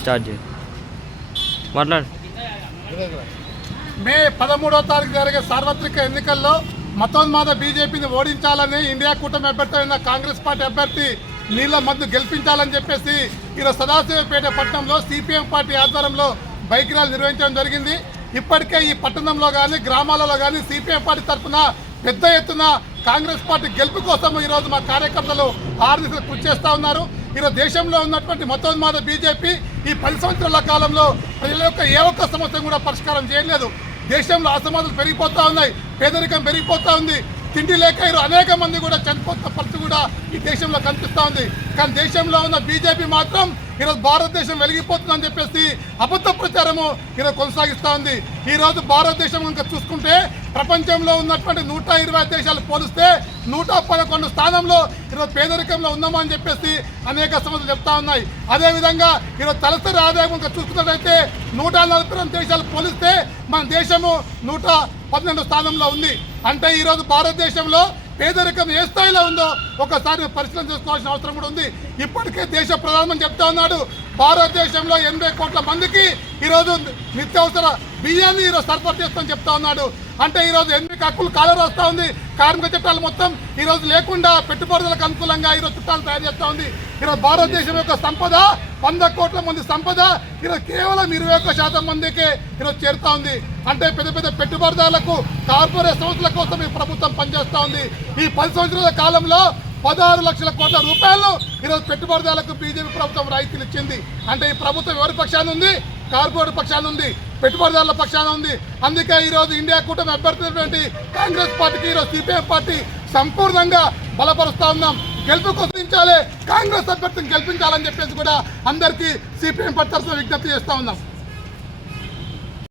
Start చేయి మాట్లాడు. మే 13వ తారీఖు జరిగే సార్వత్రిక ఎన్నికల్లో మతోన్మాద బీజేపీని ఓడించాలని ఇండియా కూటమి అభ్యర్థి అయిన కాంగ్రెస్ పార్టీ అభ్యర్థి నీళ్ళ మద్దు గెలిపించాలని చెప్పేసి ఈరోజు సదాశివపేట పట్టణంలో సిపిఎం పార్టీ ఆధ్వర్యంలో బైక్ ర్యాలీ నిర్వహించడం జరిగింది. ఇప్పటికే ఈ పట్టణంలో కానీ గ్రామాలలో కానీ సిపిఎం పార్టీ తరఫున పెద్ద ఎత్తున కాంగ్రెస్ పార్టీ గెలుపు కోసం ఈరోజు మా కార్యకర్తలు ఆర్దిశలు కృషి చేస్తూ ఉన్నారు. ఈరోజు దేశంలో ఉన్నటువంటి మతోన్మాద బీజేపీ ఈ 10 సంవత్సరాల కాలంలో ప్రజల యొక్క ఏ ఒక్క సమస్య కూడా పరిష్కారం చేయలేదు. దేశంలో అసమానతలు పెరిగిపోతూ ఉన్నాయి, పేదరికం పెరిగిపోతూ ఉంది, తిండి లేక అనేక మంది కూడా చనిపోతున్న పరిస్థితి కూడా ఈ దేశంలో కనిపిస్తూ ఉంది. కానీ దేశంలో ఉన్న బీజేపీ మాత్రం ఈరోజు భారతదేశం వెలిగిపోతుందని చెప్పేసి అబద్ధ ప్రచారము ఈరోజు కొనసాగిస్తూ ఉంది. ఈరోజు భారతదేశం కనుక చూసుకుంటే ప్రపంచంలో ఉన్నటువంటి 120 దేశాలు పోలిస్తే 111 స్థానంలో ఈరోజు పేదరికంలో ఉన్నామని చెప్పేసి అనేక సమస్యలు చెప్తా ఉన్నాయి. అదేవిధంగా ఈరోజు తలసరి ఆదాయం కనుక చూసుకున్నట్లయితే 142 దేశాలు పోలిస్తే మన దేశము 112 స్థానంలో ఉంది. అంటే ఈరోజు భారతదేశంలో పేదరికం ఏ స్థాయిలో ఉందో ఒకసారి పరిశీలన చేసుకోవాల్సిన అవసరం కూడా ఉంది. ఇప్పటికే దేశ ప్రధానమంత్రి చెప్తా ఉన్నాడు, భారతదేశంలో 80 కోట్ల మందికి ఈరోజు నిత్యావసర బియ్యాన్ని ఈరోజు సరఫరా చేస్తామని చెప్తా ఉన్నాడు. అంటే ఈరోజు 8 హక్కులు కాలర్ వస్తూ ఉంది. కార్మిక చట్టాలు మొత్తం ఈరోజు లేకుండా పెట్టుబడులకు అనుకూలంగా ఈరోజు చట్టాలు తయారు చేస్తూ ఉంది. ఈరోజు భారతదేశం యొక్క సంపద 100 కోట్ల మంది సంపద ఈరోజు కేవలం 21% మందికే ఈరోజు చేరుతా ఉంది. అంటే పెద్ద పెద్ద పెట్టుబడిదారులకు కార్పొరేట్ సంస్థల కోసం ఈ ప్రభుత్వం పనిచేస్తూ ఉంది. ఈ 10 సంవత్సరాల కాలంలో 16 లక్షల కోట్ల రూపాయలు ఈరోజు పెట్టుబడిదారులకు బీజేపీ ప్రభుత్వం రాయితీలు ఇచ్చింది. అంటే ఈ ప్రభుత్వం ఎవరి పక్షాన ఉంది? కార్పొరేట్ పక్షాన ఉంది, పెట్టుబడిదారుల పక్షాన ఉంది. అందుకే ఈరోజు ఇండియా కూటమి అభ్యర్థి కాంగ్రెస్ పార్టీకి ఈరోజు సిపిఎం పార్టీ సంపూర్ణంగా బలపరుస్తూ ఉన్నాం. గెలుపు కొసరించాలి, కాంగ్రెస్ అభ్యర్థిని గెలిపించాలని చెప్పేసి కూడా అందరికీ సిపిఎం పార్టీ తరఫున విజ్ఞప్తి చేస్తూ ఉన్నాం.